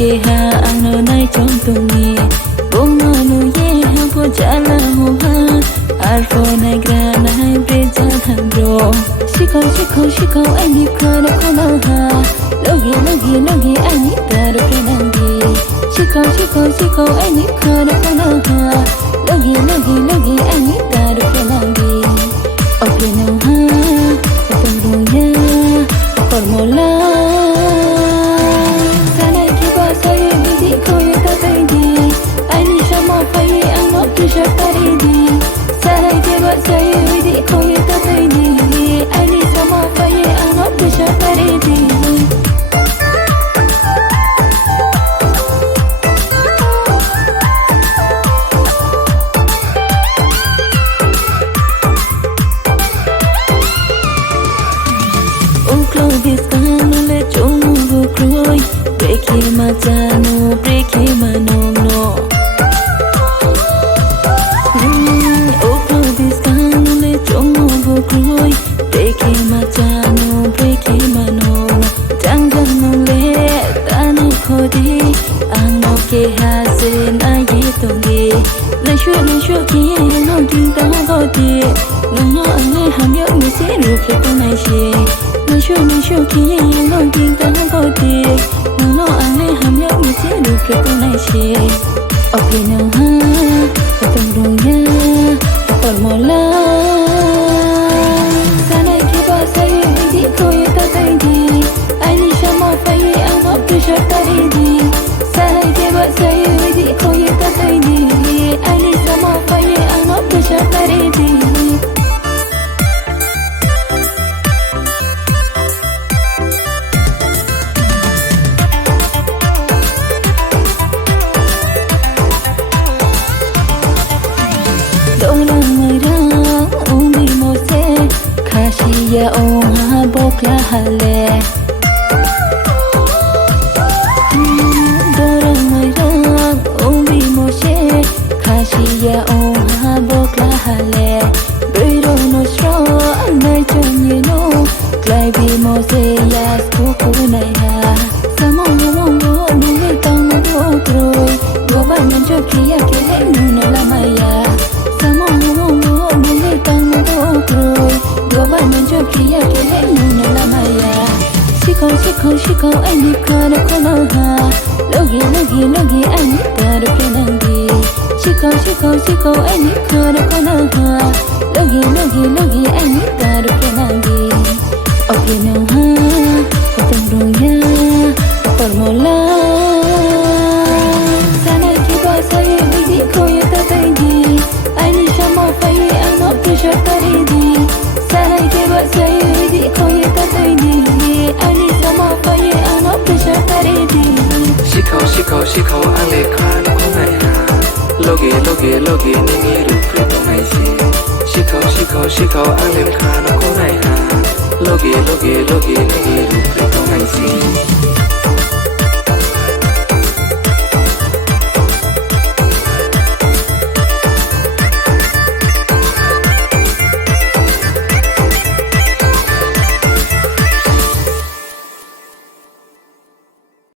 ke ha ano nai chom tungi bong no nu ye ha po chala ho ha arfo nai gra nai breja thangro shiko ani khana khana ha logi ani taro kenangi shiko ani khana khana ha logi ani taro kenangi okay no ha tangro ya formula sana ki ba sai bidi koye ta taidi ani shamo pai ano kisha paridi sana ki ba sai bidi koye ta taidi ani shamo pai ano kisha paridi Matano breki manongno Oko diskano le chongo bokroi breki matano breki manongno Jangan le tano khodi ano ke hase na ye tongi le shu ki no tin ta khodi no ane ham yo mi se ru ke to nai she le shu ki no tin ta khodi no ane ham yo mi se ru ke to nai she okay no ha tang ya formula sana ki ba sai di ko ye ta tai di ani shamo pai ano kisha taridi sana ki ba sai di ko ye ta tai di ani shamo pai ano kisha taridi ya om ha bokla hale dorang mai rang om bi mo she khashi ya om ha bokla hale biro no stro nai chon ye no klai bi mo se ya ku nai ha samo mo no le tang mo do kro go ba nyan cho ki ya ke le nu no la maya samo mo le tang mo do kro Manjo priya ke le nu la maya shiko ani khana khana ha logi ani taro kenangi shiko ani khana khana ha logi ani taro kenangi okay no ha tangro ya formula sana ki ba sai bidi koye ta taidi ani shamo pai ano kisha taridi sana ke ba sai di koye ta taidi ani shamo pai ano kisha taridi shiko ale khana ko nai ha logi ni ru pre to nai se shiko ale khana ko nai ha logi ni ru pre to nai se